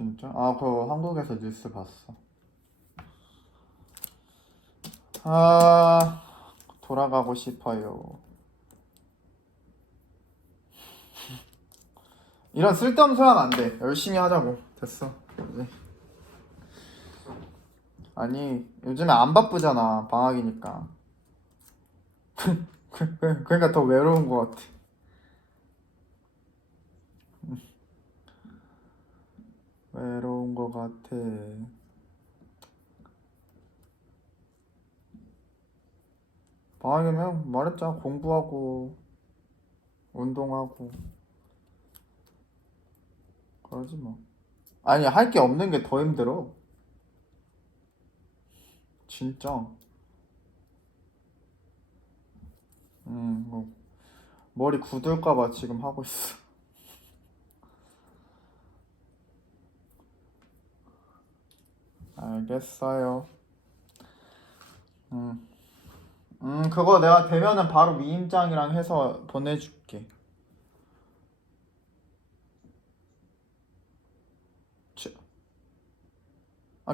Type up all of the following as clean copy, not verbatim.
진짜? 아, 그거 한국에서 뉴스 봤어. 아, 돌아가고 싶어요. 이런 쓸데없는 소리 하면 안 돼. 열심히 하자고. 됐어. 이제. 아니, 요즘에 안 바쁘잖아. 방학이니까. 그러니까 더 외로운 것 같아. 외로운 것 같아. 방학이면 말했잖아. 공부하고, 운동하고. 그러지 뭐. 아니, 할 게 없는 게 더 힘들어. 진짜. 뭐, 머리 굳을까봐 지금 하고 있어. 알겠어요. 그거 내가 되면은 바로 위임장이랑 해서 보내줄게.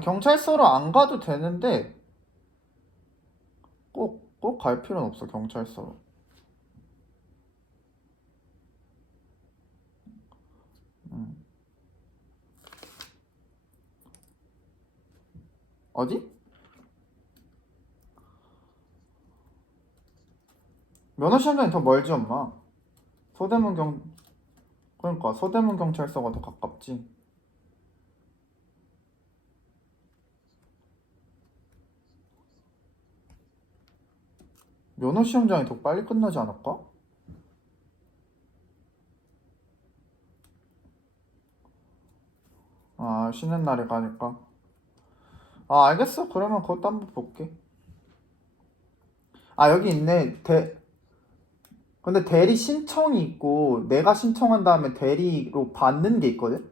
경찰서로 안 가도 되는데, 꼭 갈 필요는 없어, 경찰서로. 음. 어디? 면허시험장이 더 멀지, 엄마. 서대문 그러니까, 서대문 경찰서가 더 가깝지. 면허시험장이 더 빨리 끝나지 않을까? 아, 쉬는 날에 가니까. 아, 알겠어. 그러면 그것도 한번 볼게. 아, 여기 있네. 근데 대리 신청이 있고, 내가 신청한 다음에 대리로 받는 게 있거든?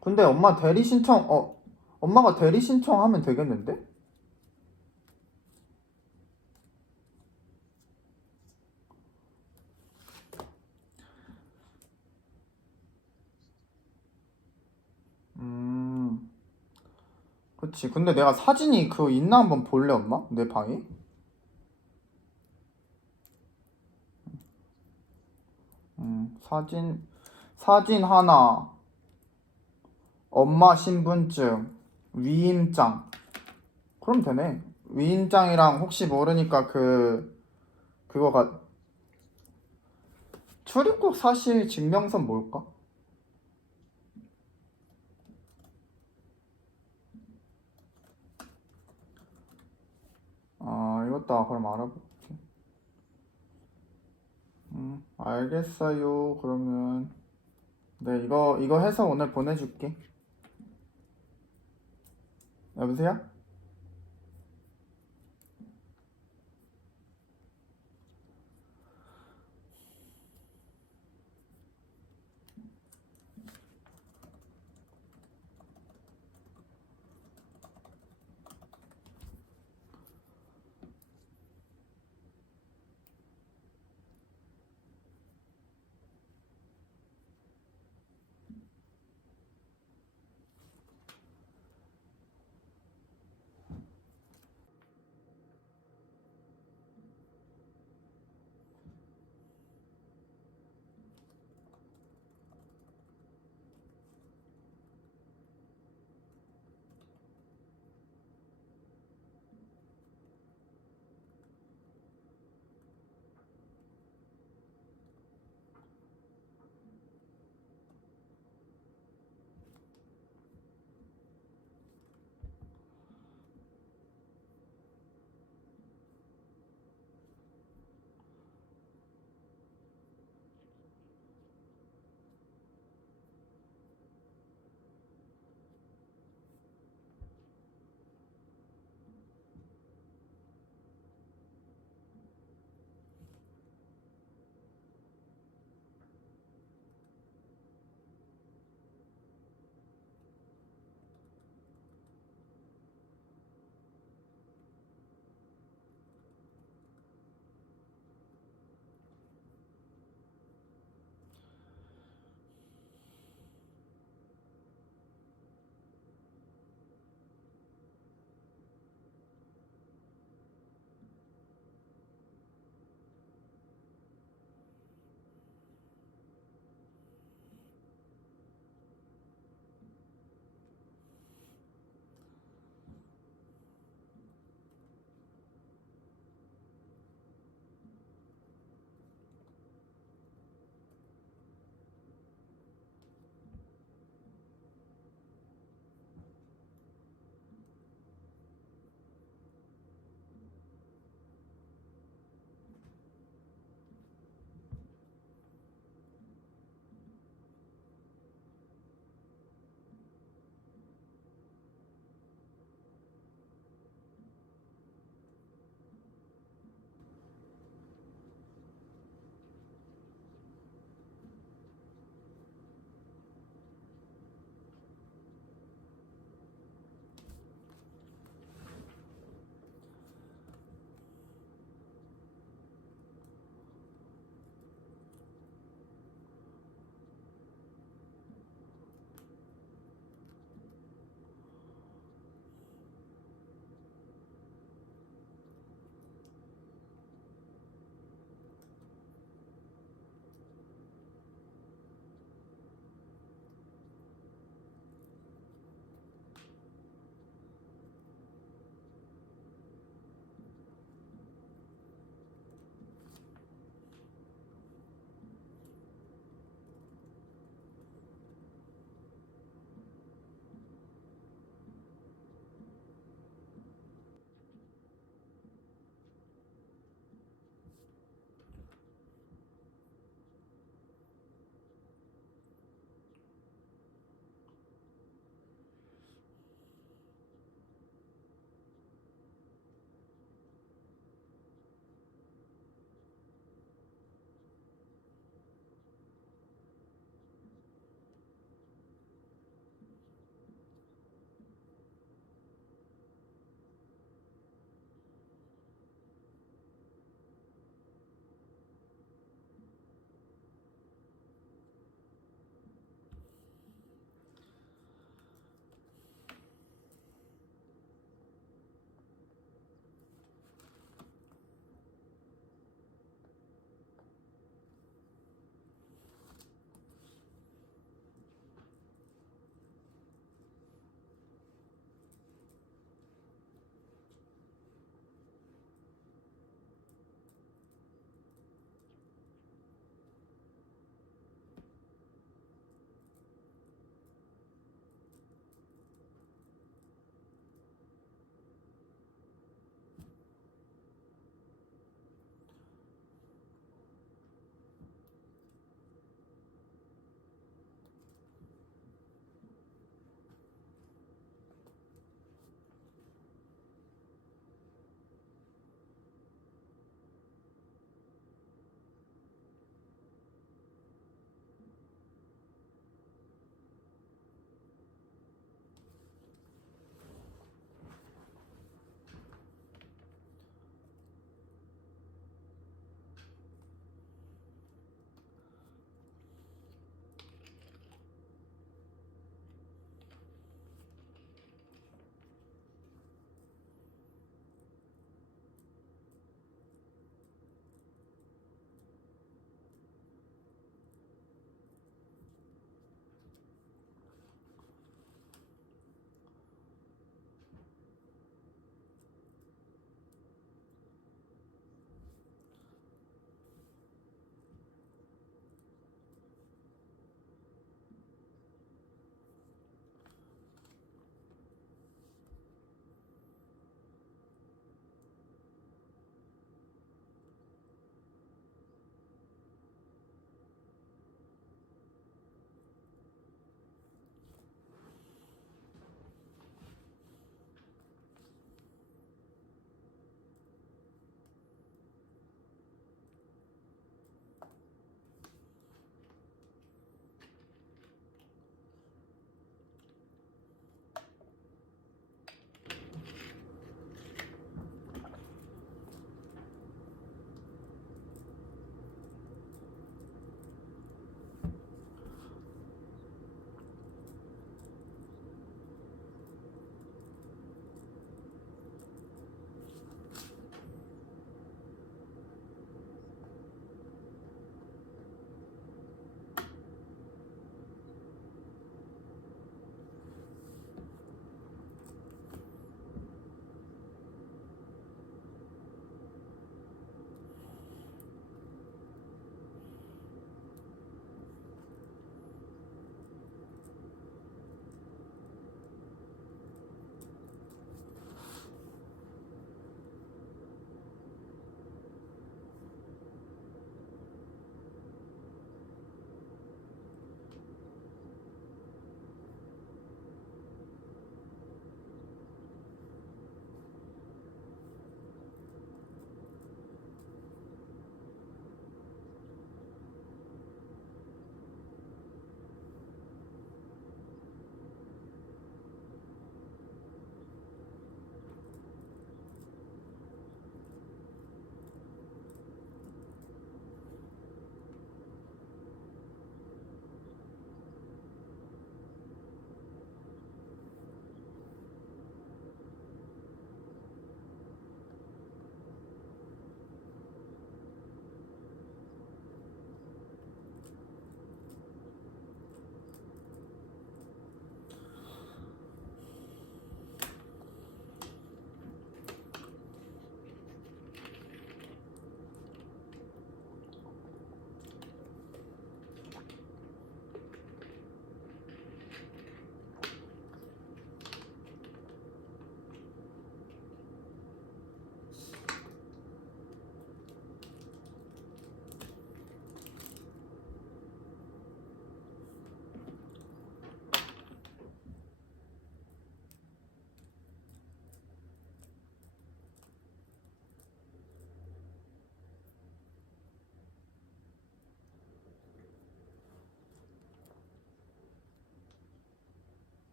근데 엄마가 대리 신청하면 되겠는데? 음, 그치. 근데 내가 사진이 있나 한번 볼래, 엄마? 내 방에? 사진 하나, 엄마 신분증, 위임장. 그럼 되네. 위임장이랑 혹시 모르니까 그거가, 출입국 사실 증명서 뭘까? 아, 이것도 그럼 알아볼게. 알겠어요. 그러면. 네, 이거 해서 오늘 보내줄게. 여보세요?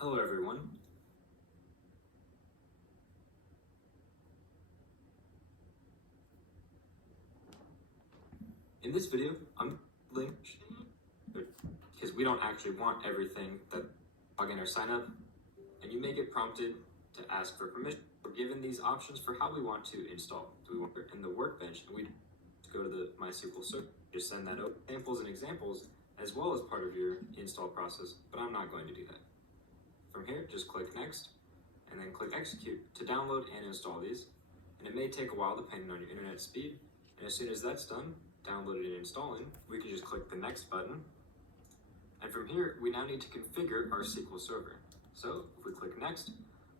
Hello everyone. In this video, I'm link because we don't actually want everything that login or sign up, and you may get prompted to ask for permission. We're given these options for how we want to install. Do we want it in the workbench, and we go to the MySQL server, just send that out, samples and examples, as well as part of your install process, but I'm not going to do that. From here, just click next, and then click execute to download and install these. And it may take a while depending on your internet speed. And as soon as that's done, downloaded and installing, we can just click the next button. And from here, we now need to configure our SQL Server. So if we click next,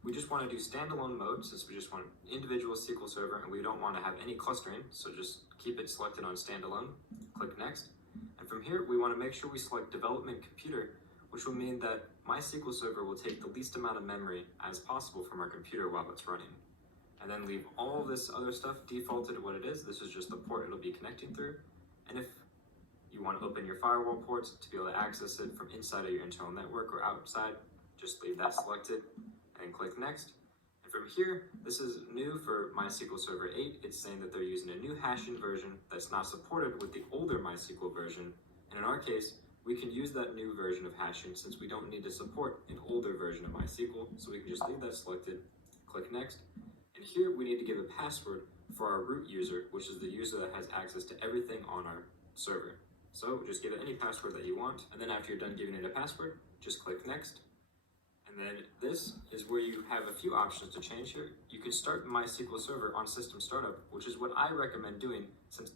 we just want to do standalone mode since we just want individual SQL Server and we don't want to have any clustering. So just keep it selected on standalone, click next. And from here, we want to make sure we select development computer, which will mean that MySQL Server will take the least amount of memory as possible from our computer while it's running. And then leave all this other stuff defaulted to what it is. This is just the port it'll be connecting through. And if you want to open your firewall ports to be able to access it from inside of your internal network or outside, just leave that selected and click next. And from here, this is new for MySQL Server 8. It's saying that they're using a new hashing version that's not supported with the older MySQL version. And in our case, we can use that new version of hashing since we don't need to support an older version of MySQL. So we can just leave that selected, click next. And here we need to give a password for our root user, which is the user that has access to everything on our server. So just give it any password that you want. And then after you're done giving it a password, just click next. And then this is where you have a few options to change here. You can start MySQL Server on system startup, which is what I recommend doing since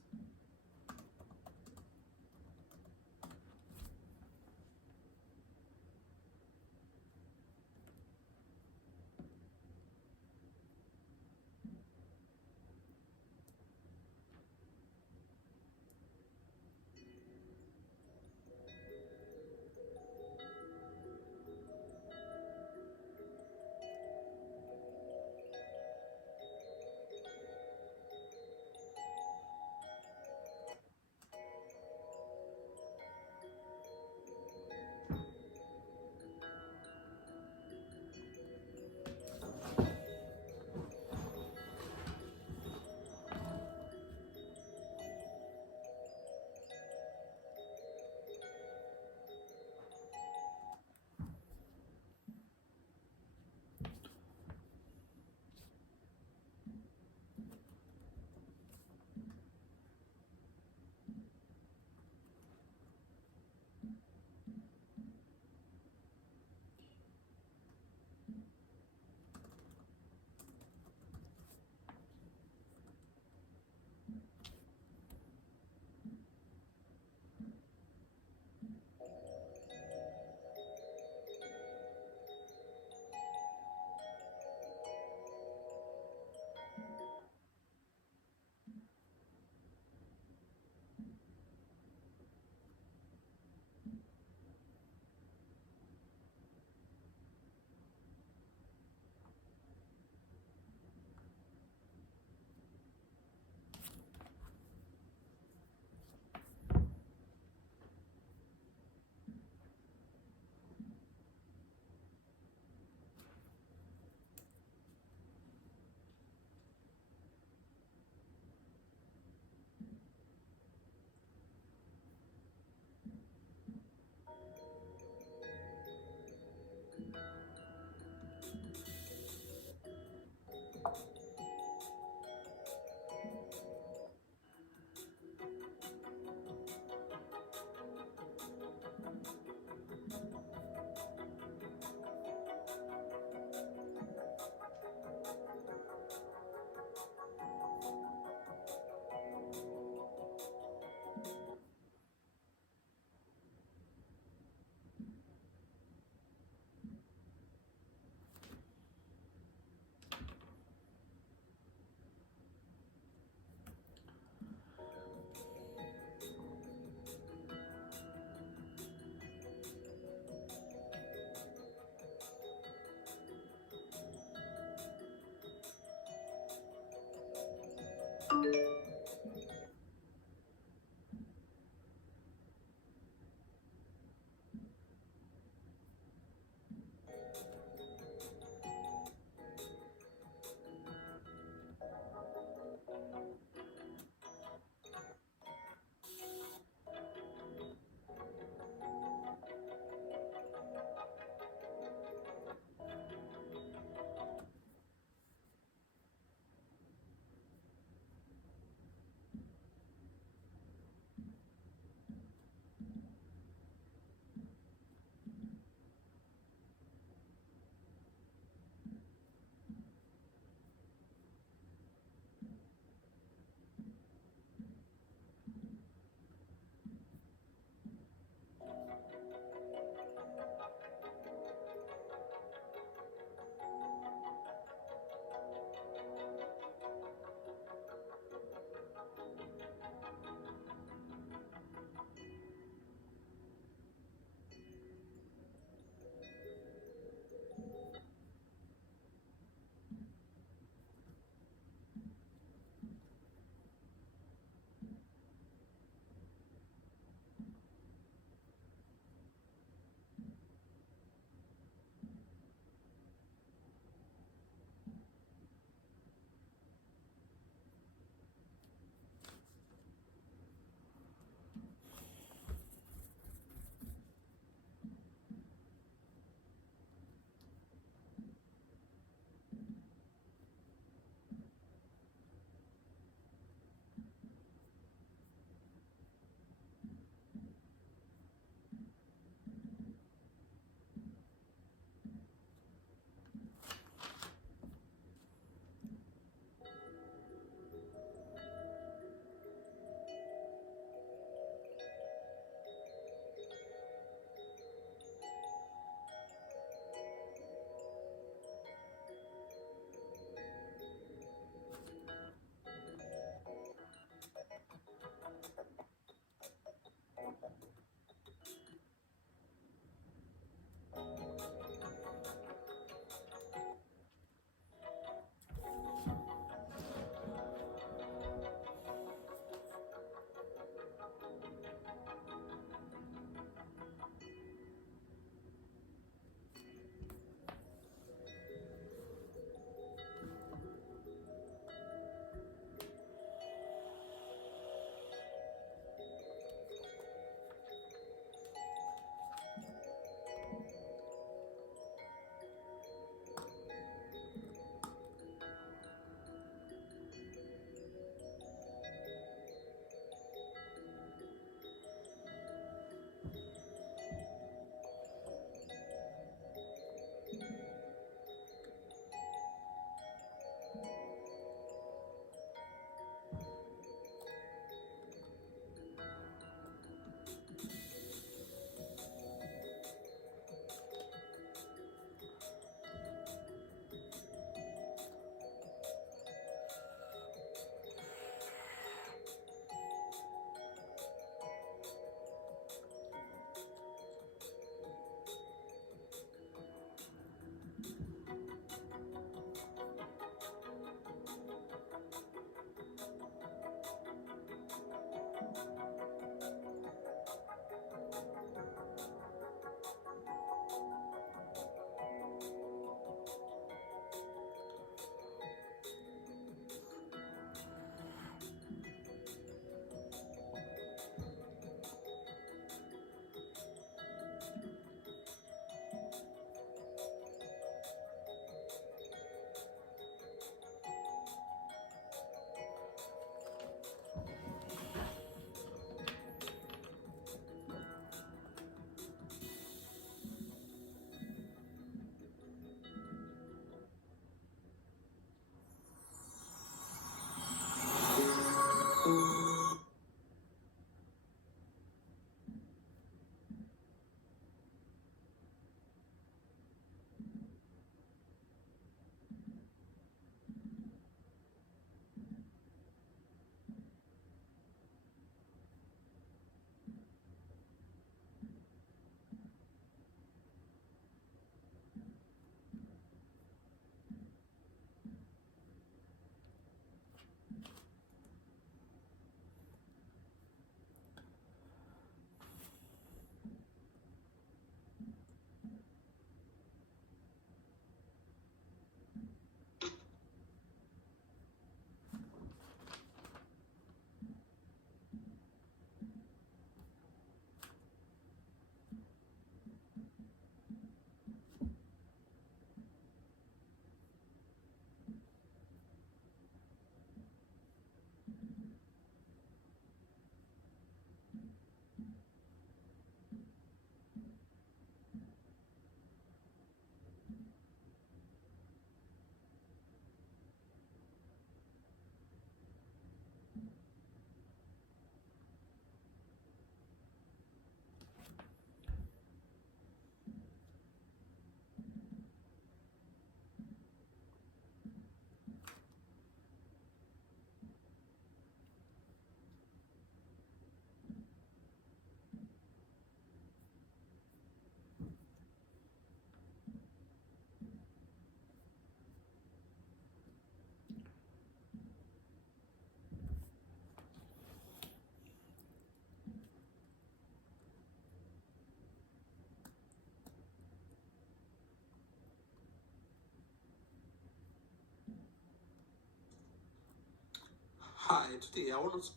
Hi, today I want to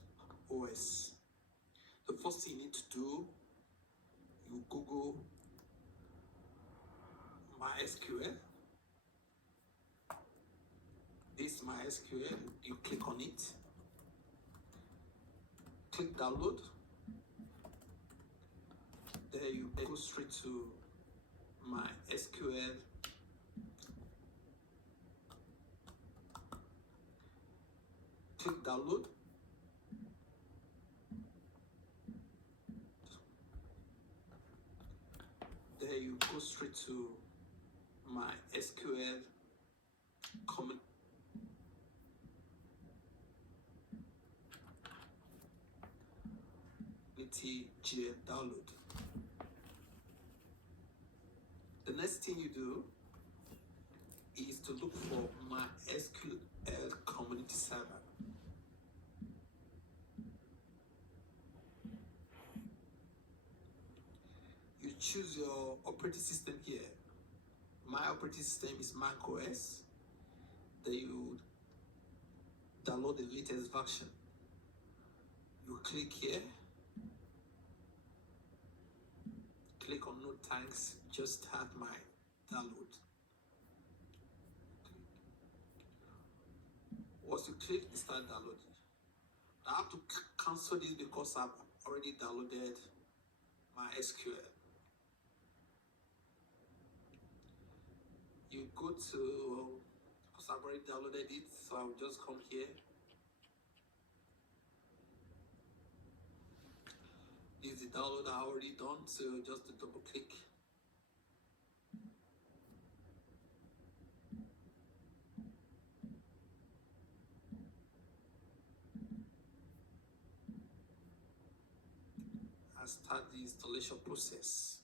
OS. The first thing you need to do, you Google MySQL. This MySQL, you click on it, click download. There you go straight to MySQL. Click download. There you go straight to MySQL community GL download. The next thing you do is to look for MySQL community server. You choose your operating system here. My operating system is Mac OS. Then you download the latest version. You click here. Click on no thanks, just start my download. Once you click start downloading, I have to cancel this because I've already downloaded my SQL. You go to, because I've already downloaded it, so I'll just come here. This is the download I already done, so just to double click. I start the installation process.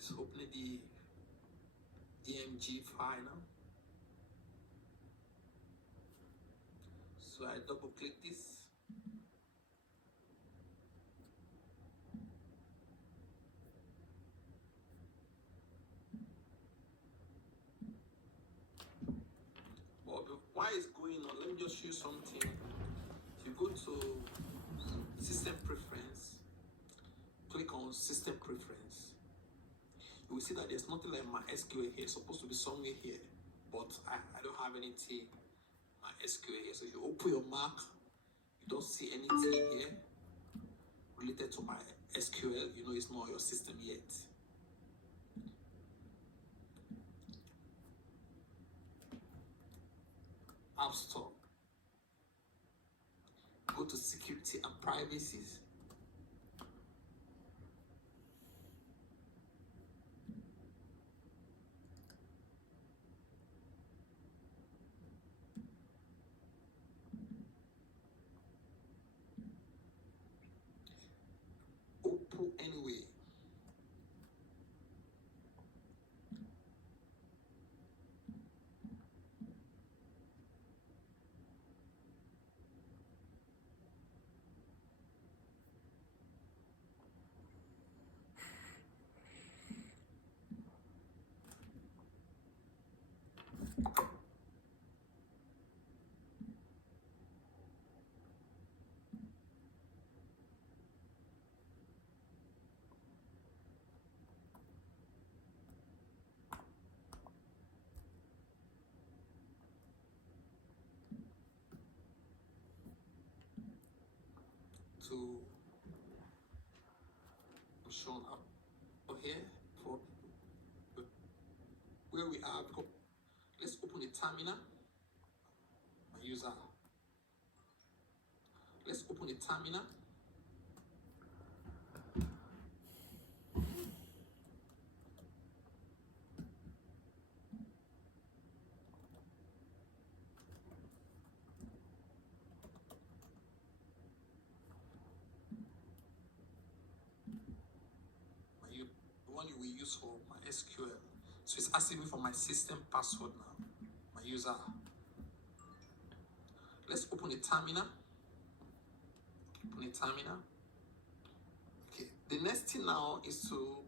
It's opening the DMG file now. So I double click this. But why it's going on, let me just show you something. If you go to system preference, click on system preference, you will see that there's nothing like my SQL here. It's supposed to be somewhere here, but I don't have anything my SQL here. So if you open your Mac, you don't see anything here related to my SQL, you know it's not your system yet. App Store. Go to security and privacy. Open anyway. To shown up here for where we are. Let's open the terminal. My user. Let's open the terminal. The one you will use for my SQL. So it's asking me for my system password now. My user. Let's open a terminal. Open a terminal. Okay, the next thing now is to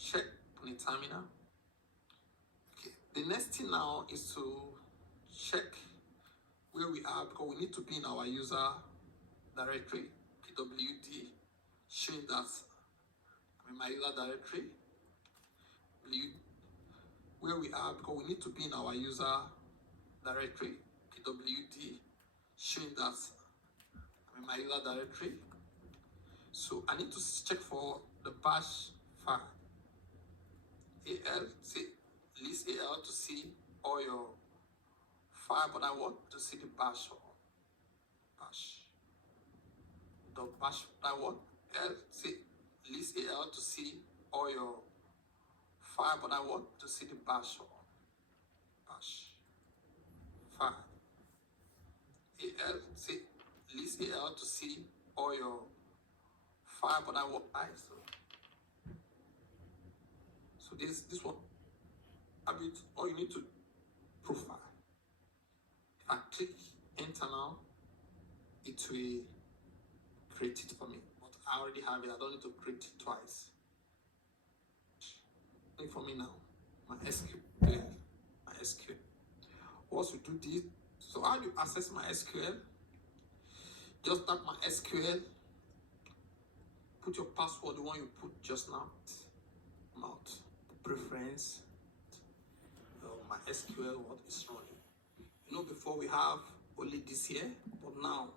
check on the terminal. Okay, the next thing now is to check where we are, because we need to be in our user directory, pwd, showing that I'm in my user directory, where we are, because we need to be in our user directory, pwd, showing that I'm in my user directory. So I need to check for the bash file, al, say list al to see all your file, but I want to see the bash or bash. The bash, I want L, say list al to see all your file, but I want to see the bash or bash file. Al, say list al to see all your file, but I want so this one, I mean, all you need to profile. If I click enter now, it will create it for me, but I already have it. I don't need to create it twice. Wait for me now, my SQL, my SQL. Once we do this, so how do you access my SQL? Just tap my SQL, put your password, the one you put just now, mount, preference, my SQL, what is running. You know, before we have only this here, but now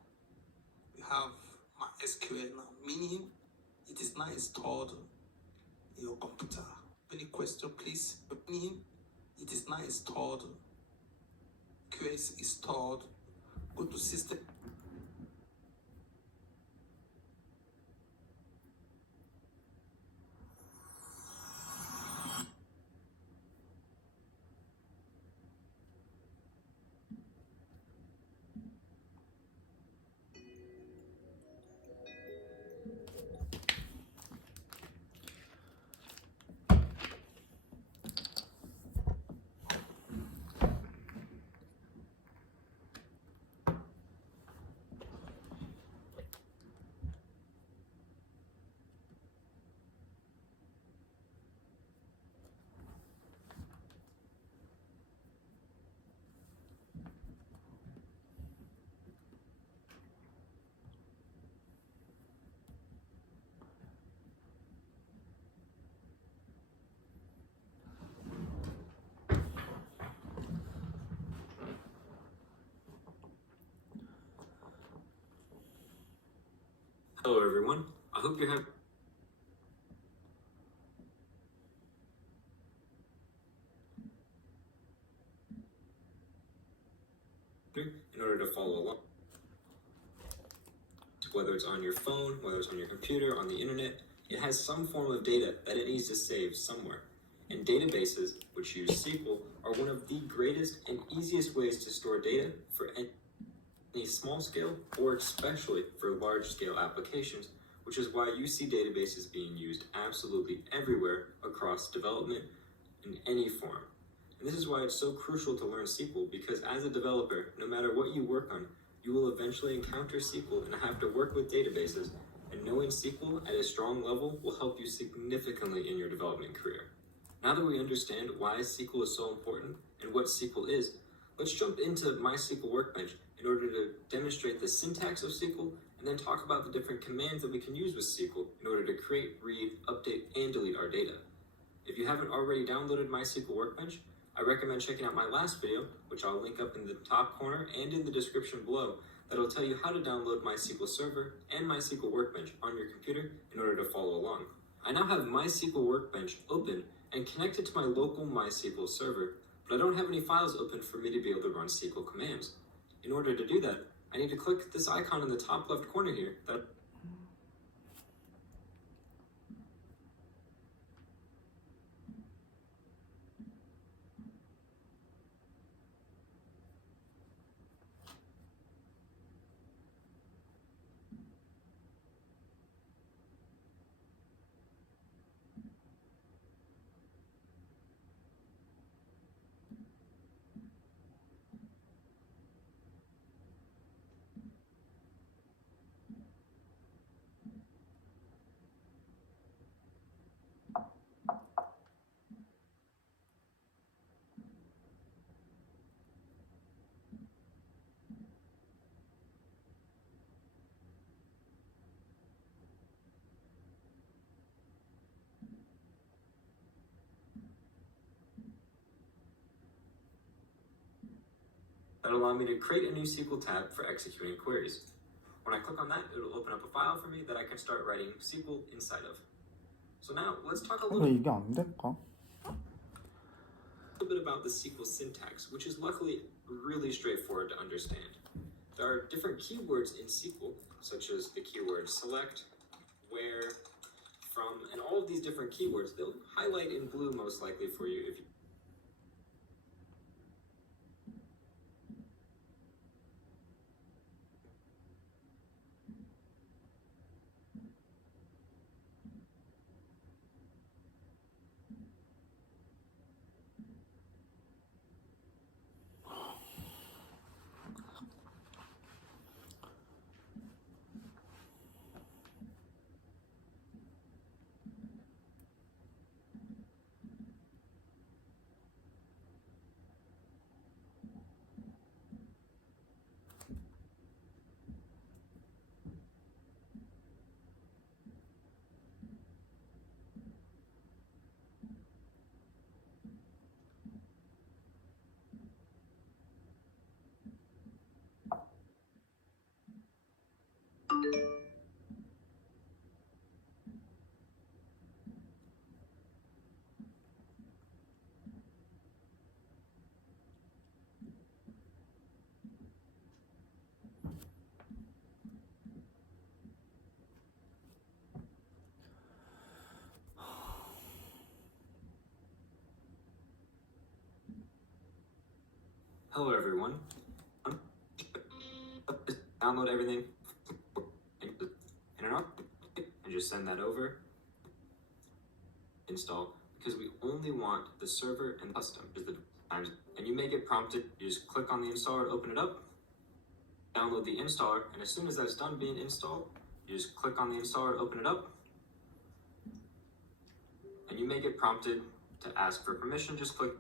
we have my SQL now, meaning it is now installed in your computer. Any question, please? Meaning it is now installed. QS is installed. Go to system. Hello everyone, I hope you have in order to follow along. Whether it's on your phone, whether it's on your computer, on the internet, it has some form of data that it needs to save somewhere. And databases, which use SQL, are one of the greatest and easiest ways to store data for any small scale or especially for large scale applications, which is why you see databases being used absolutely everywhere across development in any form. And this is why it's so crucial to learn SQL, because as a developer, no matter what you work on, you will eventually encounter SQL and have to work with databases, and knowing SQL at a strong level will help you significantly in your development career. Now that we understand why SQL is so important and what SQL is, let's jump into MySQL Workbench in order to demonstrate the syntax of SQL and then talk about the different commands that we can use with SQL in order to create, read, update, and delete our data. If you haven't already downloaded MySQL Workbench, I recommend checking out my last video which I'll link up in the top corner and in the description below, that'll tell you how to download MySQL Server and MySQL Workbench on your computer in order to follow along. I now have MySQL Workbench open and connected to my local MySQL server, but I don't have any files open for me to be able to run SQL commands. In order to do that, I need to click this icon in the top left corner here that that'll allow me to create a new SQL tab for executing queries. When I click on that, it'll open up a file for me that I can start writing SQL inside of. So now let's talk a 왜 little 이게 안 될까? bit about the SQL syntax, which is luckily really straightforward to understand. There are different keywords in SQL, such as the keywords select, where, from, and all of these different keywords, they'll highlight in blue most likely for you if you Hello everyone. Download everything and just send that over. Install, because we only want the server and custom is the times, and you may get prompted. You just click on the installer to open it up, download the installer, and as soon as that's done being installed, you just click on the installer to open it up, and you may get prompted to ask for permission. Just click.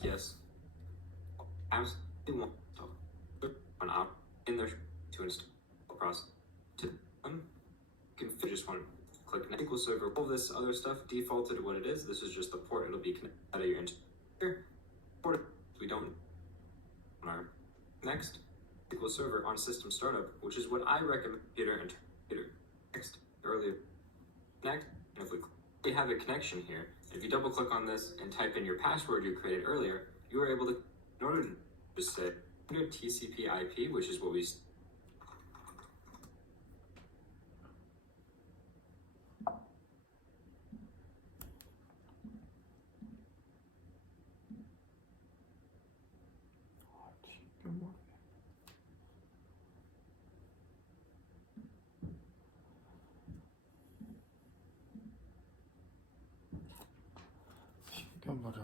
yes. Absolutely want to put an op in there to install the process. To configure, just want to click SQL Server. All this other stuff defaulted to what it is. This is just the port. It'll be connected out of your internet. Port we don't on our next SQL Server on system startup, which is what I recommend computer and computer. Next earlier. Next, if we have a connection here, if you double click on this and type in your password you created earlier, you are able to, in order to just say TCP IP, which is what we 신겨버려.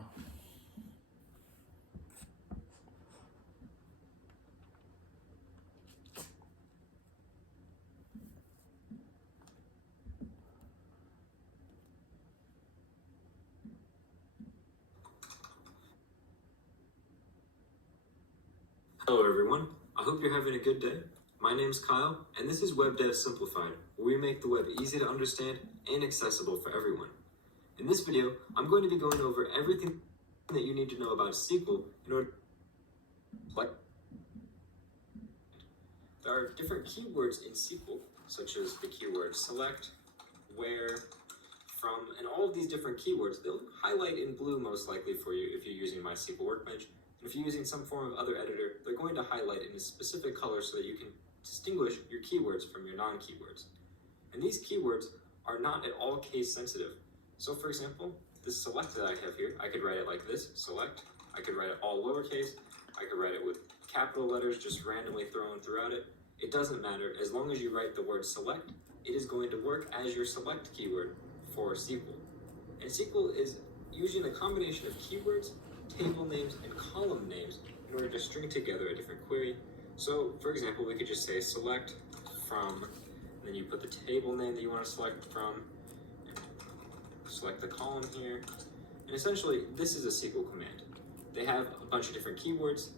Hello everyone, I hope you're having a good day. My name's Kyle, and this is Web Dev Simplified, where we make the web easy to understand and accessible for everyone. In this video, I'm going to be going over everything that you need to know about SQL in order to There are different keywords in SQL, such as the keyword select, where, from, and all of these different keywords, they'll highlight in blue most likely for you if you're using MySQL Workbench. And if you're using some form of other editor, they're going to highlight in a specific color so that you can distinguish your keywords from your non-keywords. And these keywords are not at all case sensitive. So for example, this select that I have here, I could write it like this, select. I could write it all lowercase. I could write it with capital letters just randomly thrown throughout it. It doesn't matter. As long as you write the word select, it is going to work as your select keyword for SQL. And SQL is using a combination of keywords, table names, and column names in order to string together a different query. So, for example, we could just say select from, and then you put the table name that you want to select from, and select the column here, and essentially, this is a SQL command. They have a bunch of different keywords,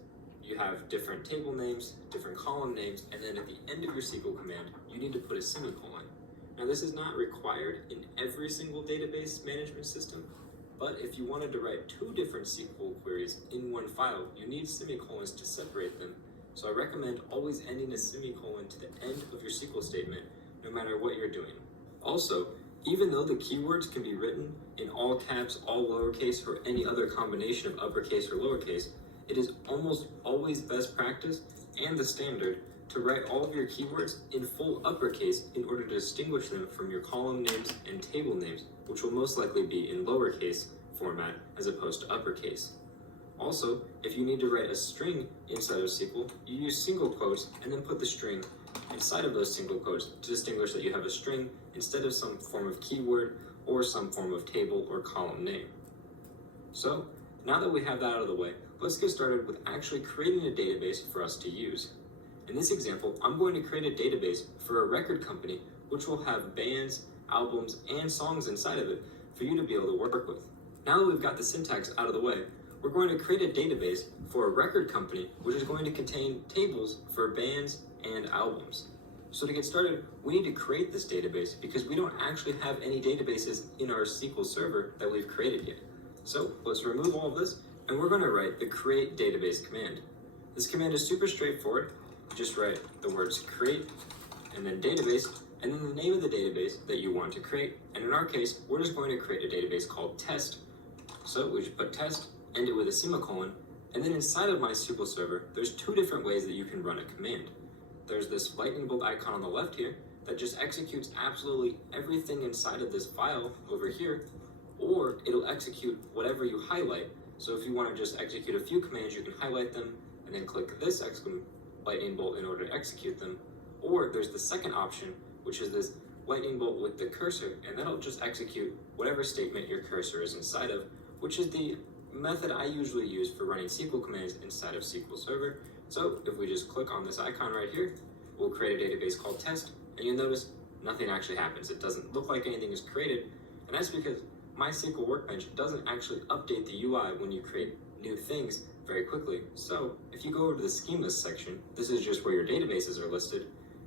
you have different table names, different column names, and then at the end of your SQL command, you need to put a semicolon. Now, this is not required in every single database management system, but if you wanted to write two different SQL queries in one file, you need semicolons to separate them. So I recommend always ending a semicolon to the end of your SQL statement, no matter what you're doing. Also, even though the keywords can be written in all caps, all lowercase, or any other combination of uppercase or lowercase, it is almost always best practice and the standard to write all of your keywords in full uppercase in order to distinguish them from your column names and table names, which will most likely be in lowercase format as opposed to uppercase. Also, if you need to write a string inside of SQL, you use single quotes and then put the string inside of those single quotes to distinguish that you have a string instead of some form of keyword or some form of table or column name. So, now that we have that out of the way, let's get started with actually creating a database for us to use. In this example, I'm going to create a database for a record company which will have bands, albums, and songs inside of it for you to be able to work with. Now that we've got the syntax out of the way, we're going to create a database for a record company which is going to contain tables for bands and albums. So to get started, we need to create this database because we don't actually have any databases in our SQL server that we've created yet. So let's remove all of this, and we're going to write the create database command. This command is super straightforward. You just write the words create, and then database, and then the name of the database that you want to create. And in our case, we're just going to create a database called test. So we just put test, end it with a semicolon, and then inside of my SQL server, there's two different ways that you can run a command. There's this lightning bolt icon on the left here that just executes absolutely everything inside of this file over here, or it'll execute whatever you highlight. So if you want to just execute a few commands, you can highlight them and then click this lightning bolt in order to execute them. Or there's the second option, which is this lightning bolt with the cursor, and that'll just execute whatever statement your cursor is inside of, which is the method I usually use for running SQL commands inside of SQL Server. So if we just click on this icon right here, we'll create a database called test, and you'll notice nothing actually happens. It doesn't look like anything is created, and that's because MySQL Workbench doesn't actually update the UI when you create new things very quickly. So if you go over to the schemas section, this is just where your databases are listed.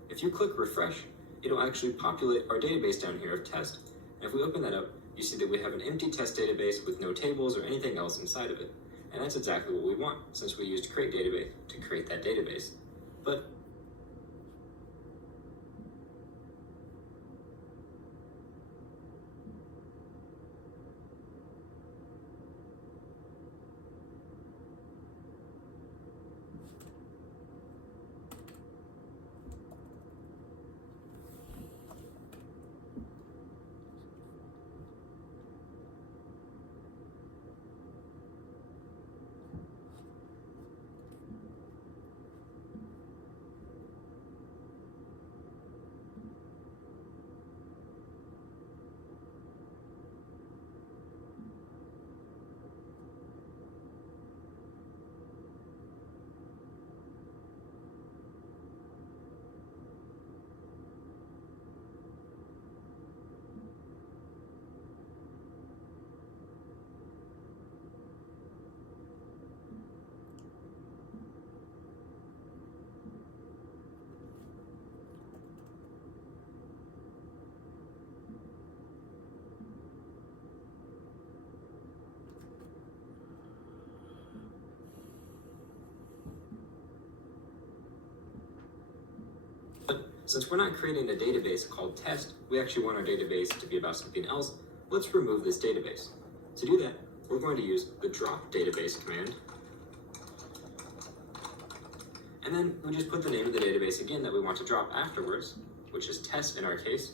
If you click refresh, it'll actually populate our database down here of test. And if we open that up, you see that we have an empty test database with no tables or anything else inside of it. And that's exactly what we want, since we used create database to create that database. But since we're not creating a database called test, we actually want our database to be about something else. Let's remove this database. To do that, we're going to use the drop database command. And then we just put the name of the database again that we want to drop afterwards, which is test in our case,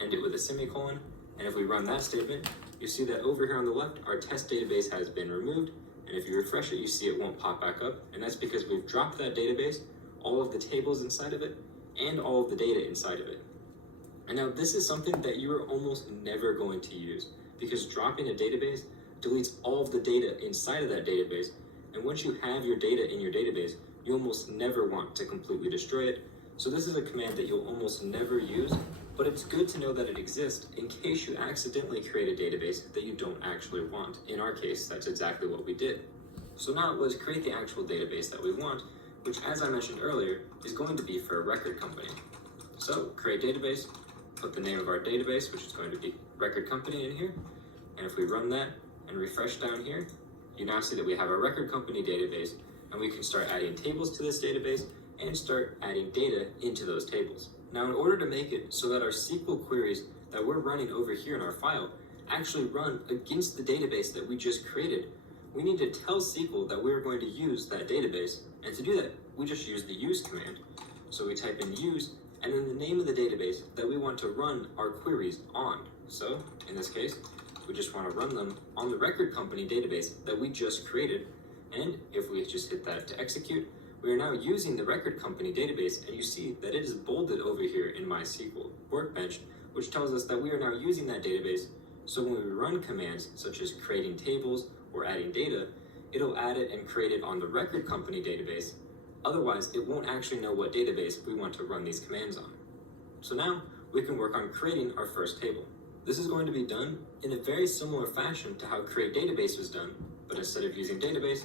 end it with a semicolon. And if we run that statement, you see that over here on the left, our test database has been removed. And if you refresh it, you see it won't pop back up. And that's because we've dropped that database, all of the tables inside of it, and all of the data inside of it. And now this is something that you are almost never going to use, because dropping a database deletes all of the data inside of that database. And once you have your data in your database, you almost never want to completely destroy it. So this is a command that you'll almost never use, but it's good to know that it exists in case you accidentally create a database that you don't actually want. In our case, that's exactly what we did. So now let's create the actual database that we want, which, as I mentioned earlier, is going to be for a record company. So create database, put the name of our database, which is going to be record company in here. And if we run that and refresh down here, you now see that we have a record company database, and we can start adding tables to this database and start adding data into those tables. Now, in order to make it so that our SQL queries that we're running over here in our file actually run against the database that we just created, we need to tell SQL that we're going to use that database. And to do that, we just use the use command. So we type in use and then the name of the database that we want to run our queries on. So in this case, we just want to run them on the record company database that we just created. And if we just hit that to execute, we are now using the record company database, and you see that it is bolded over here in MySQL Workbench, which tells us that we are now using that database. So when we run commands such as creating tables or adding data, it'll add it and create it on the record company database. Otherwise, it won't actually know what database we want to run these commands on. So now we can work on creating our first table. This is going to be done in a very similar fashion to how create database was done, but instead of using database,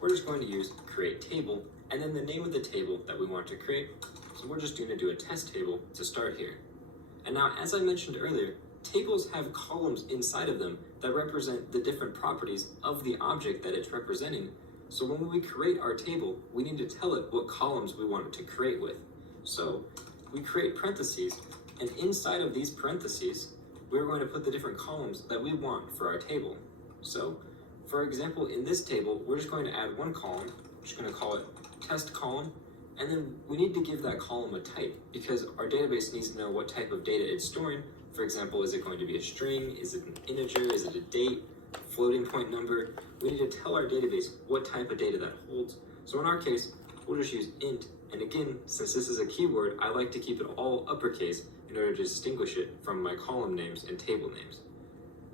we're just going to use create table and then the name of the table that we want to create. So we're just going to do a test table to start here. And now, as I mentioned earlier, tables have columns inside of them that represent the different properties of the object that it's representing. So when we create our table, we need to tell it what columns we want it to create with. So we create parentheses, and inside of these parentheses, we're going to put the different columns that we want for our table. So, for example, in this table, we're just going to add one column. We're just going to call it test column, and then we need to give that column a type because our database needs to know what type of data it's storing. For example, is it going to be a string? Is it an integer? Is it a date? Floating point number? We need to tell our database what type of data that holds. So in our case, we'll just use int. And again, since this is a keyword, I like to keep it all uppercase in order to distinguish it from my column names and table names.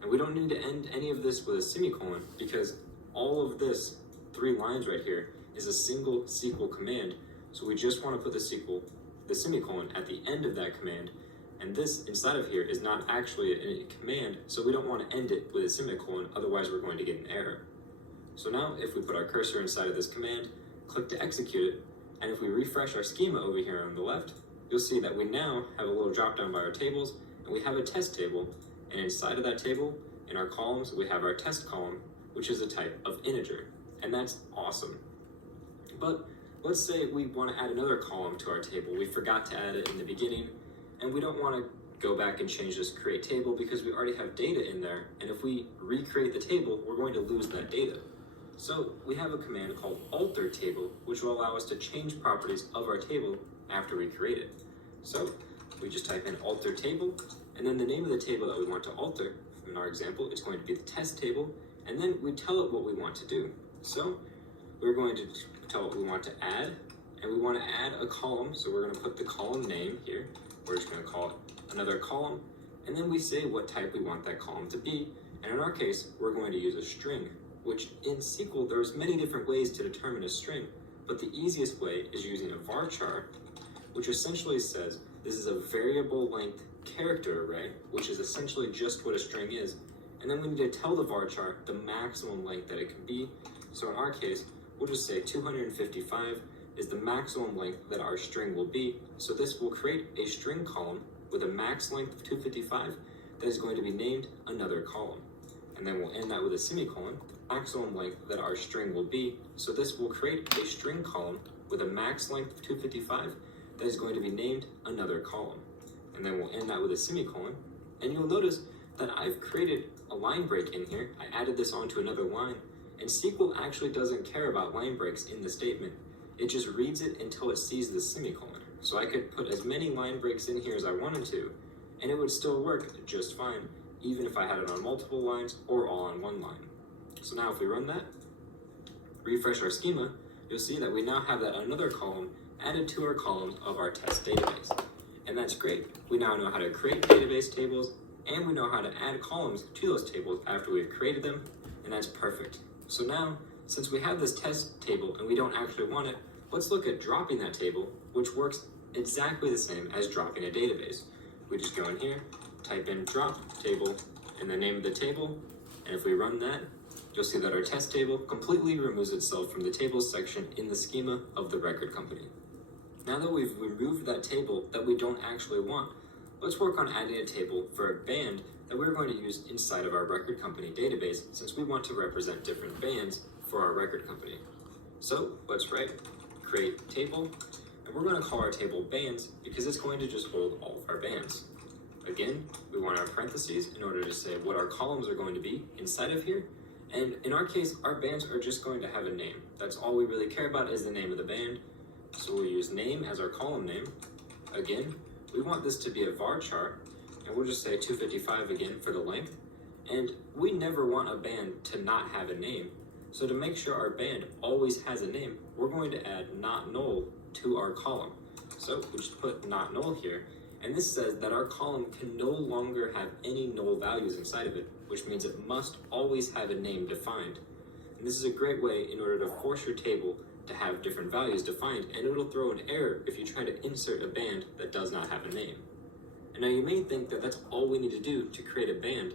And we don't need to end any of this with a semicolon because all of this 3 lines right here is a single SQL command. So we just want to put the semicolon at the end of that command. And this inside of here is not actually a command, so we don't want to end it with a semicolon, otherwise we're going to get an error. So now if we put our cursor inside of this command, click to execute it, and if we refresh our schema over here on the left, you'll see that we now have a little drop down by our tables, and we have a test table, and inside of that table, in our columns, we have our test column, which is a type of integer, and that's awesome. But let's say we want to add another column to our table. We forgot to add it in the beginning, and we don't want to go back and change this create table because we already have data in there, and if we recreate the table, we're going to lose that data. So we have a command called alter table, which will allow us to change properties of our table after we create it. So we just type in alter table, and then the name of the table that we want to alter, in our example, it's going to be the test table, and then we tell it what we want to do. So we're going to tell what we want to add, and we want to add a column, so we're going to put the column name here. We're just going to call it another column, and then we say what type we want that column to be, and in our case, we're going to use a string, which in SQL, there's many different ways to determine a string, but the easiest way is using a varchar, which essentially says this is a variable length character array, which is essentially just what a string is, and then we need to tell the varchar the maximum length that it can be. So in our case, we'll just say 255 is the maximum length that our string will be. So this will create a string column with a max length of 255 that is going to be named another column. And then we'll end that with a semicolon, maximum length that our string will be. So this will create a string column with a max length of 255 that is going to be named another column. And then we'll end that with a semicolon. And you'll notice that I've created a line break in here. I added this onto another line, and SQL actually doesn't care about line breaks in the statement. It just reads it until it sees the semicolon. So I could put as many line breaks in here as I wanted to, and it would still work just fine, even if I had it on multiple lines or all on one line. So now if we run that, refresh our schema, you'll see that we now have that another column added to our columns of our test database. And that's great. We now know how to create database tables, and we know how to add columns to those tables after we've created them, and that's perfect. So now, since we have this test table and we don't actually want it, let's look at dropping that table, which works exactly the same as dropping a database. We just go in here, type in drop table, and the name of the table, and if we run that, you'll see that our test table completely removes itself from the tables section in the schema of the record company. Now that we've removed that table that we don't actually want, let's work on adding a table for a band that we're going to use inside of our record company database, since we want to represent different bands for our record company. So let's write create table, and we're going to call our table bands because it's going to just hold all of our bands. Again, we want our parentheses in order to say what our columns are going to be inside of here. And in our case, our bands are just going to have a name. That's all we really care about is the name of the band. So we'll use name as our column name. Again, we want this to be a varchar, and we'll just say 255 again for the length. And we never want a band to not have a name. So to make sure our band always has a name, we're going to add not null to our column. So we just put not null here, and this says that our column can no longer have any null values inside of it, which means it must always have a name defined. And this is a great way in order to force your table to have different values defined, and it'll throw an error if you try to insert a band that does not have a name. And now you may think that that's all we need to do to create a band,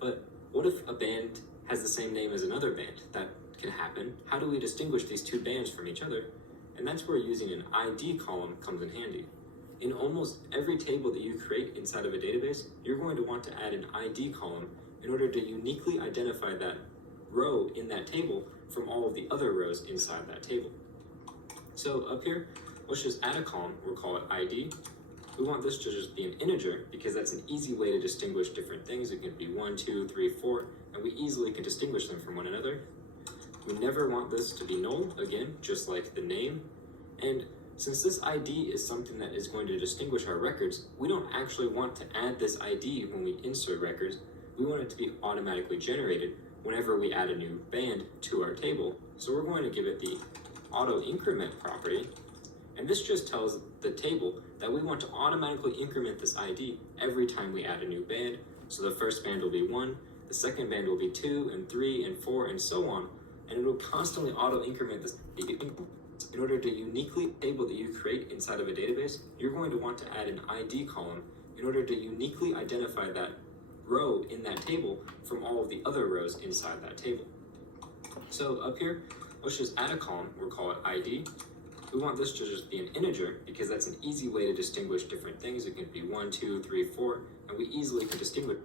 but what if a band has the same name as another band? That can happen. How do we distinguish these two bands from each other? And that's where using an ID column comes in handy. In almost every table that you create inside of a database, you're going to want to add an ID column in order to uniquely identify that row in that table from all of the other rows inside that table. So up here, let's just add a column. We'll call it ID. We want this to just be an integer because that's an easy way to distinguish different things. It can be 1, 2, 3, 4, and we easily can distinguish them from one another. We never want this to be null, again, just like the name. And since this ID is something that is going to distinguish our records, we don't actually want to add this ID when we insert records. We want it to be automatically generated whenever we add a new band to our table. So we're going to give it the auto increment property. And this just tells the table that we want to automatically increment this ID every time we add a new band. So the first band will be 1, the second band will be 2, and 3, and 4, and so on. And it will constantly auto increment this. In order to uniquely table that you create inside of a database, you're going to want to add an ID column in in order to uniquely identify that row in that table from all of the other rows inside that table. So up here, let's just add a column, we'll call it ID. We want this to just be an integer because that's an easy way to distinguish different things. It can be 1, 2, 3, 4, and we easily can distinguish.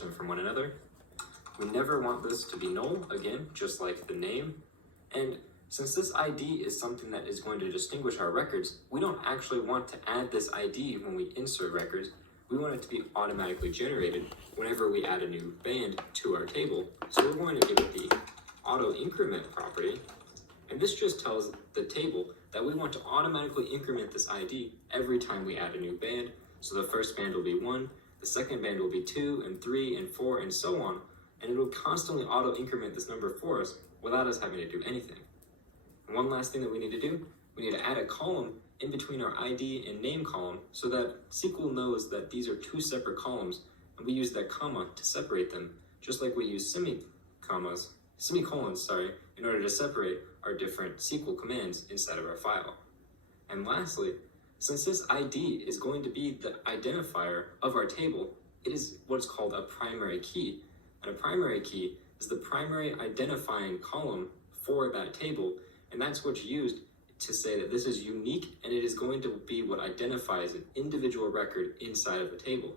Them from one another. We never want this to be null, again, just like the name. And since this ID is something that is going to distinguish our records, we don't actually want to add this ID when we insert records. We want it to be automatically generated whenever we add a new band to our table. So we're going to give it the auto increment property. And this just tells the table that we want to automatically increment this ID every time we add a new band. So the first band will be 1, the second band will be 2 and 3 and 4 and so on, and it will constantly auto increment this number for us without us having to do anything. And one last thing that we need to do, we need to add a column in between our ID and name column so that SQL knows that these are two separate columns, and we use that comma to separate them, just like we use semicolons, in order to separate our different SQL commands inside of our file. And lastly, since this ID is going to be the identifier of our table, it is what's called a primary key. And a primary key is the primary identifying column for that table, and that's what's used to say that this is unique and it is going to be what identifies an individual record inside of a table.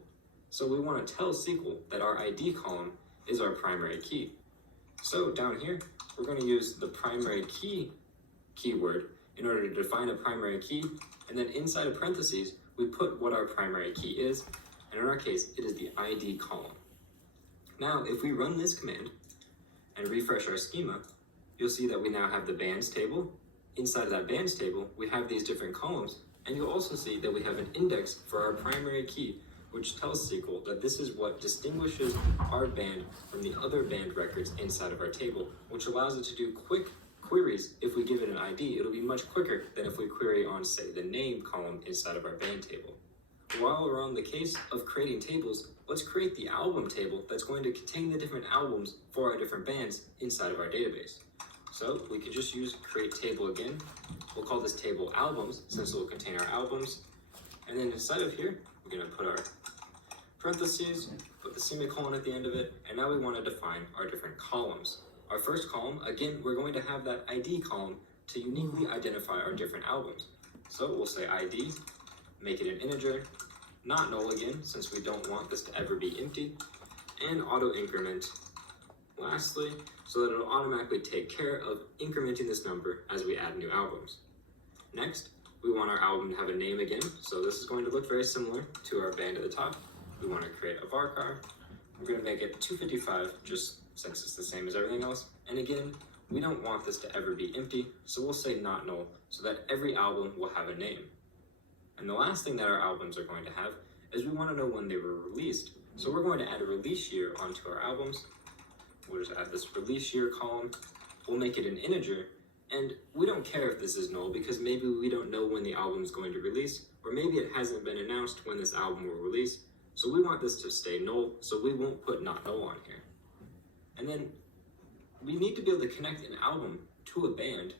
So we want to tell SQL that our ID column is our primary key. So down here, we're going to use the primary key keyword in order to define a primary key, and then inside of parentheses, we put what our primary key is, and in our case, it is the ID column. Now, if we run this command and refresh our schema, you'll see that we now have the bands table. Inside of that bands table, we have these different columns, and you'll also see that we have an index for our primary key, which tells SQL that this is what distinguishes our band from the other band records inside of our table, which allows it to do quick queries. If we give it an ID, it'll be much quicker than if we query on, say, the name column inside of our band table. While we're on the case of creating tables, let's create the album table that's going to contain the different albums for our different bands inside of our database. So we could just use create table again. We'll call this table albums since it will contain our albums. And then inside of here, we're going to put our parentheses, put the semicolon at the end of it, and now we want to define our different columns. Our first column, again, we're going to have that ID column to uniquely identify our different albums. So we'll say ID, make it an integer, not null again, since we don't want this to ever be empty, and auto increment, lastly, so that it'll automatically take care of incrementing this number as we add new albums. Next, we want our album to have a name again, so this is going to look very similar to our band at the top. We want to create a varchar. We're going to make it 255, just since it's the same as everything else. And again, we don't want this to ever be empty, so we'll say not null, so that every album will have a name. And the last thing that our albums are going to have is we want to know when they were released. So we're going to add a release year onto our albums. We'll just add this release year column. We'll make it an integer, and we don't care if this is null because maybe we don't know when the album is going to release, or maybe it hasn't been announced when this album will release. So we want this to stay null, so we won't put not null on here. And then we need to be able to connect an album to a band,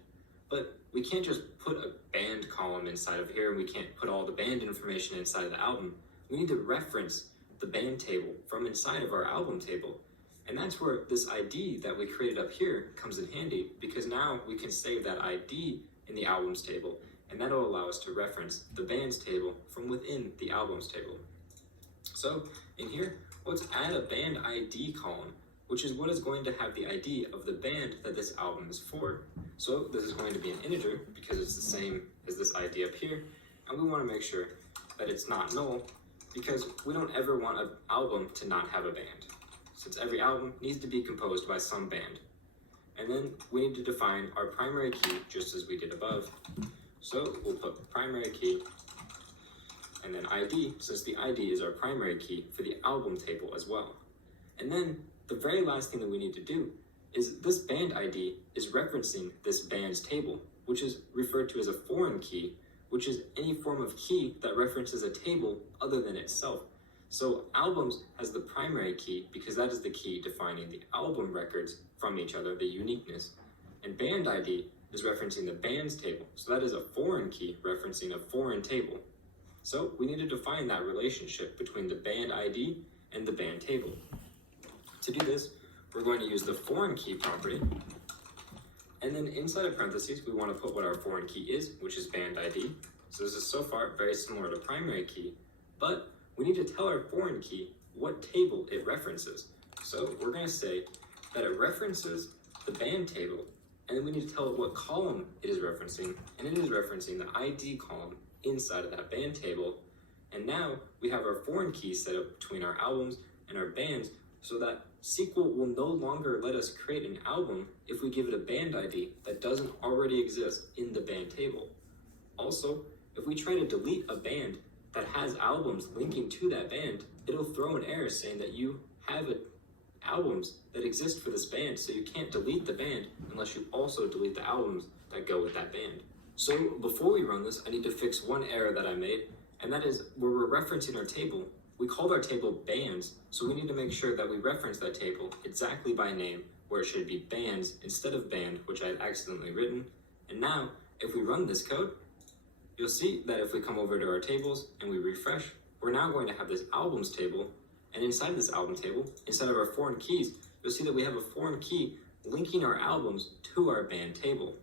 but we can't just put a band column inside of here and we can't put all the band information inside of the album. We need to reference the band table from inside of our album table. And that's where this ID that we created up here comes in handy, because now we can save that ID in the albums table, and that'll allow us to reference the bands table from within the albums table. So in here, let's add a band ID column, which is what is going to have the ID of the band that this album is for. So this is going to be an integer because it's the same as this ID up here, and we want to make sure that it's not null because we don't ever want an album to not have a band, since every album needs to be composed by some band. And then we need to define our primary key just as we did above. So we'll put primary key and then ID, since the ID is our primary key for the album table as well. And then the very last thing that we need to do is this band ID is referencing this band's table, which is referred to as a foreign key, which is any form of key that references a table other than itself. So albums has the primary key because that is the key defining the album records from each other, the uniqueness. And band ID is referencing the band's table. So that is a foreign key referencing a foreign table. So we need to define that relationship between the band ID and the band table. To do this, we're going to use the foreign key property. And then inside of parentheses, we want to put what our foreign key is, which is band ID. So this is so far very similar to primary key, but we need to tell our foreign key what table it references. So we're going to say that it references the band table, and then we need to tell it what column it is referencing, and it is referencing the ID column inside of that band table. And now we have our foreign key set up between our albums and our bands so that SQL will no longer let us create an album if we give it a band ID that doesn't already exist in the band table. Also, if we try to delete a band that has albums linking to that band, it'll throw an error saying that you have albums that exist for this band, so you can't delete the band unless you also delete the albums that go with that band. So before we run this, I need to fix one error that I made, and that is where we're referencing our table. We called our table bands, so we need to make sure that we reference that table exactly by name, where it should be bands instead of band, which I had accidentally written. And now, if we run this code, you'll see that if we come over to our tables and we refresh, we're now going to have this albums table, and inside this album table, inside of our foreign keys, you'll see that we have a foreign key linking our albums to our band table.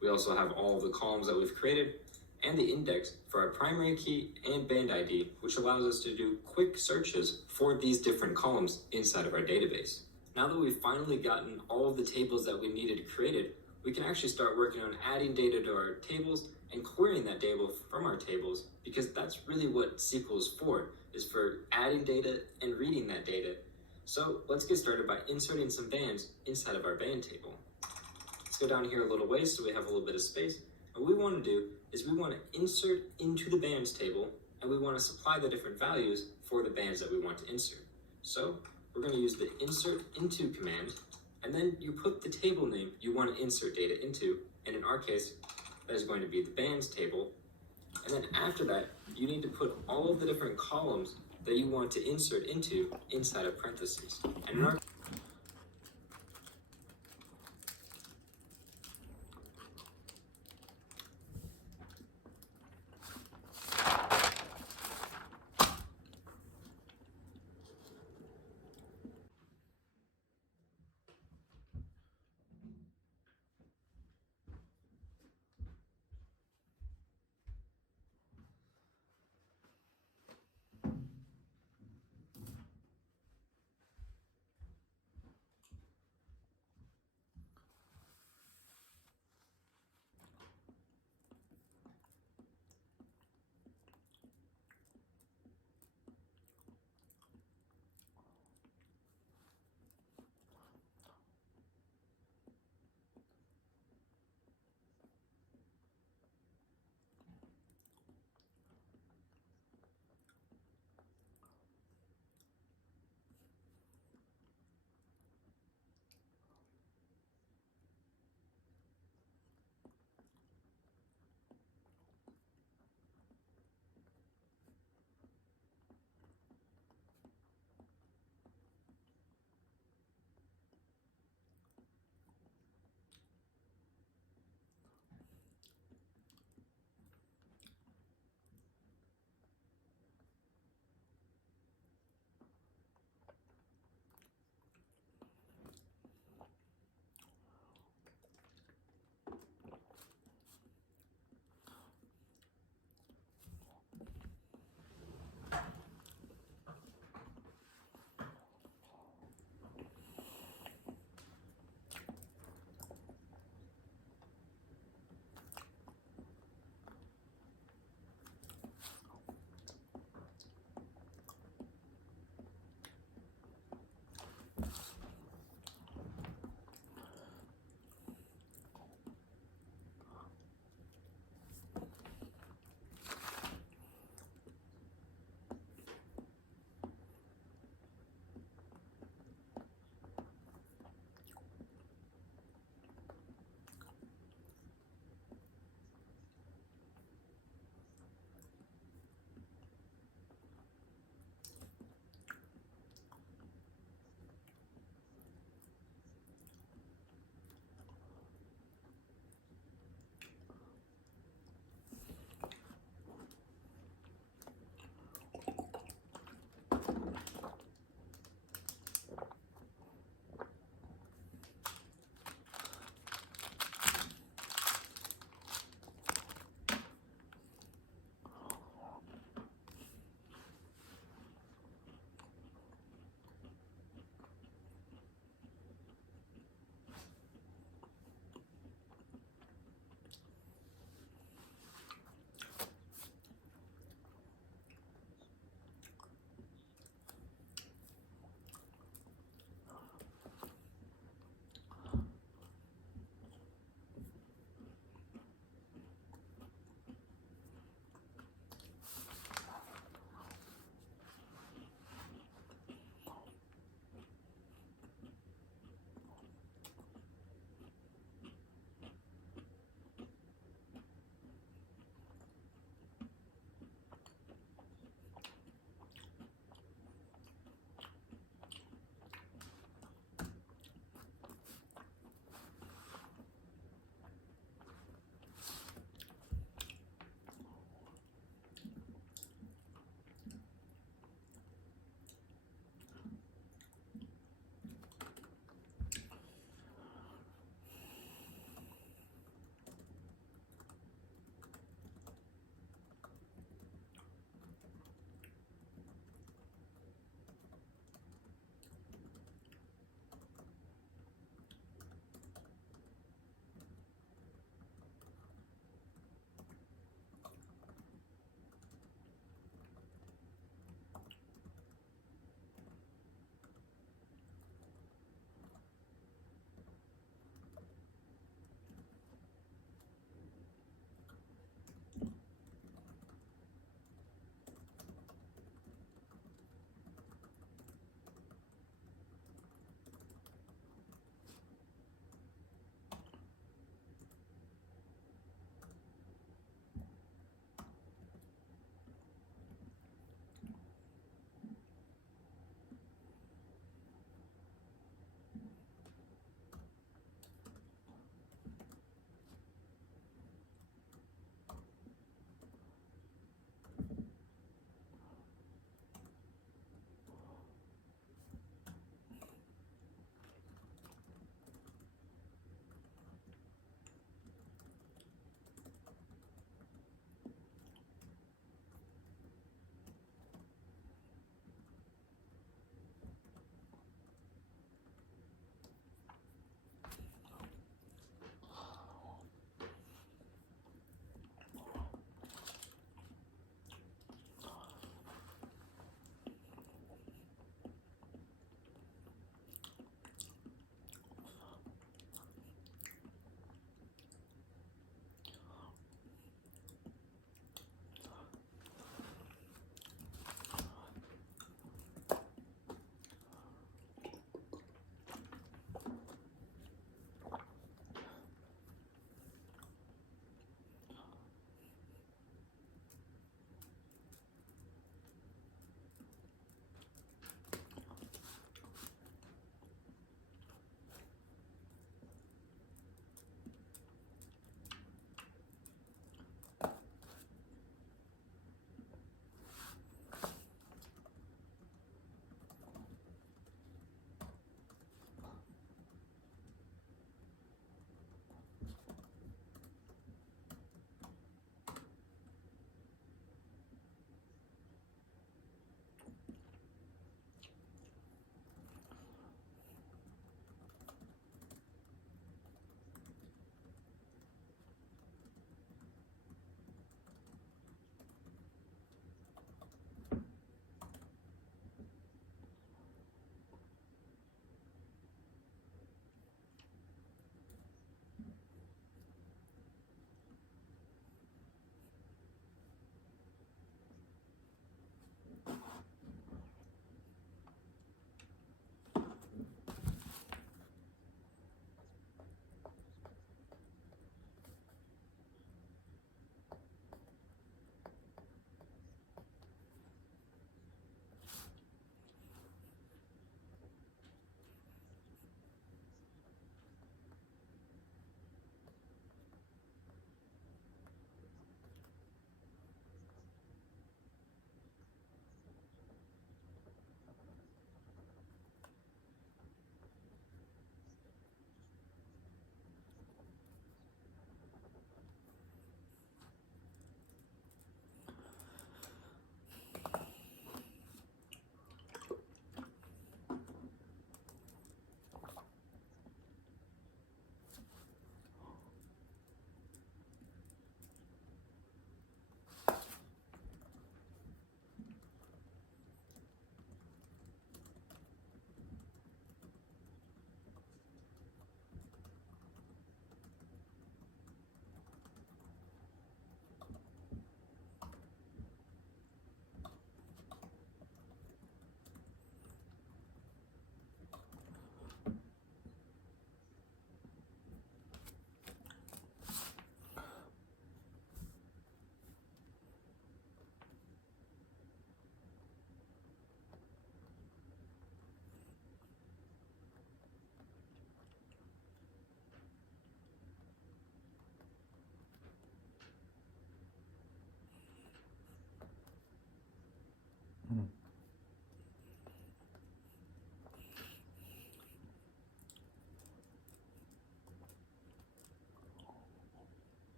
We also have all of the columns that we've created and the index for our primary key and band ID, which allows us to do quick searches for these different columns inside of our database. Now that we've finally gotten all of the tables that we needed created, we can actually start working on adding data to our tables and querying that table from our tables, because that's really what SQL is for adding data and reading that data. So let's get started by inserting some bands inside of our band table. Let's go down here a little ways so we have a little bit of space. And what we want to do is we want to insert into the bands table, and we want to supply the different values for the bands that we want to insert. So we're going to use the insert into command, and then you put the table name you want to insert data into, and in our case, that is going to be the bands table. And then after that, you need to put all of the different columns that you want to insert into inside of parentheses. And in our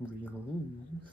Release.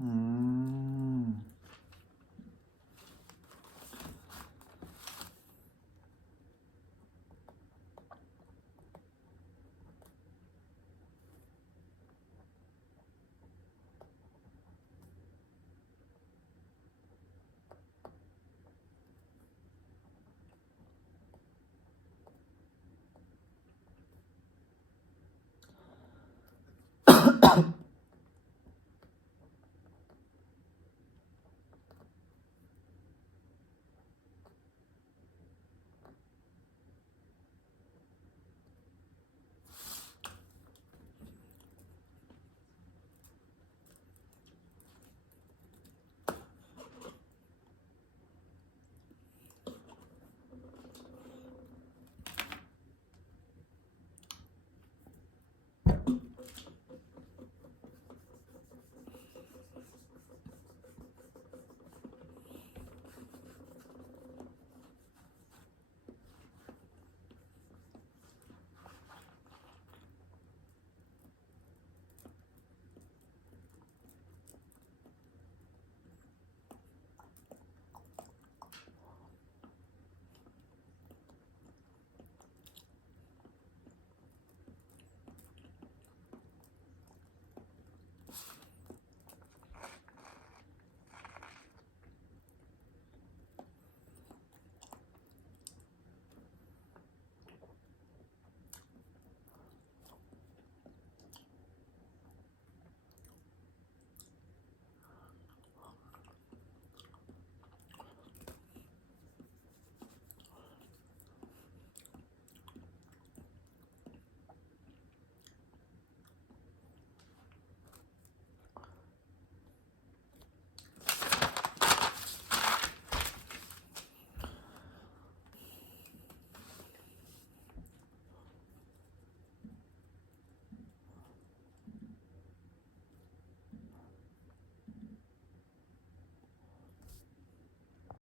음.